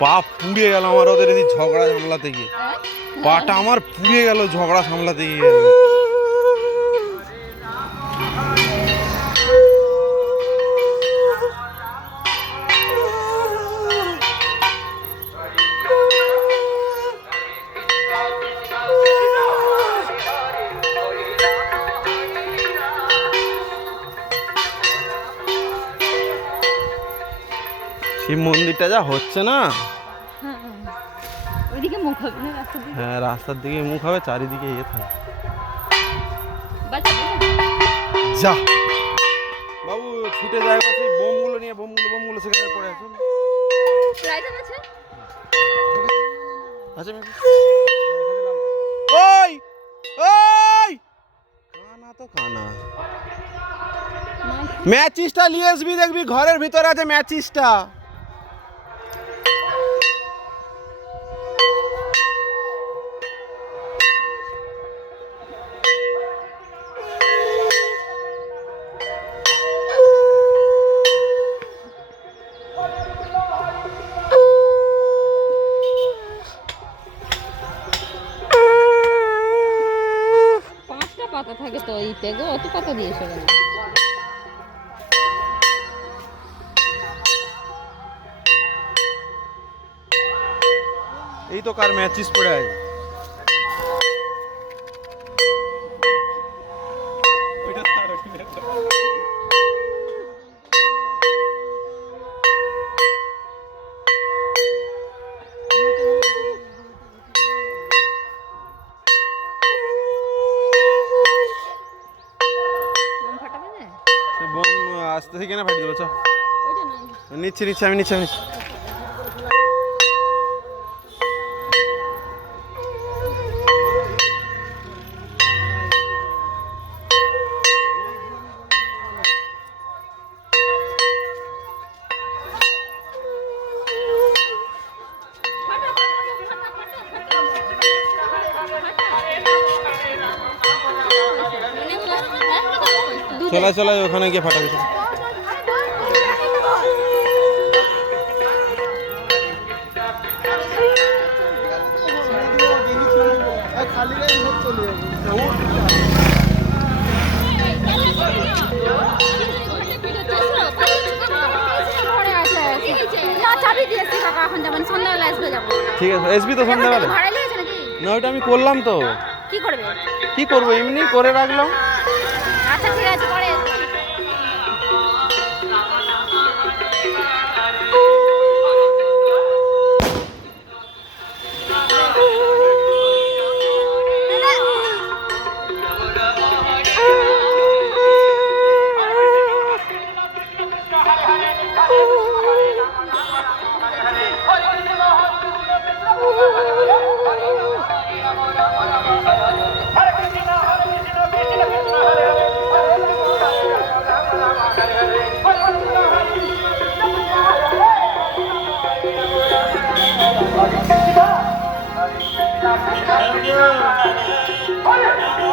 পা পুড়ে গেল আমার ওদের এই ঝগড়া সামলাতে গিয়ে, পাটা আমার পুড়ে গেল ঝগড়া সামলাতে গিয়ে। শিব মন্দিরটা যা হচ্ছে না, ওইদিকে মুখ হবে না রাস্তা দিয়ে। হ্যাঁ রাস্তার দিকে মুখ হবে, চারিদিকে ইয়ে থাকে। যা বাবু ছুটে যায় সেই বোমগুলো নিয়ে, বোমগুলো সেখানে পড়ে আসুন। রাইটার আছে? আচ্ছা ওই ওই কানা তো কানা, ম্যাচিসটা নিয়ে আসবি, দেখবি ঘরের ভিতরে আছে ম্যাচিসটা। পাঁচটা পাতা থাকে তো এইতে গো, অত পাতা দিয়েছো কেন? এই তো কার ম্যাচিস পড়ে আছে। বোম ফাটাবে না? বোম আসতে থেকে না ফাটিয়ে দেবো। চ ওইটা নয়। নিচ্ছি আমি নিচ্ছি। চলা ওখানে গিয়ে ফাটাবি। ঠিক আছে আসবি তো সন্ধ্যাবেলা? না ওইটা আমি করলাম তো। কি করবে? কি করবো, এমনি করে রাখলাম। আচ্ছা ঠিক আছে, পরে Hare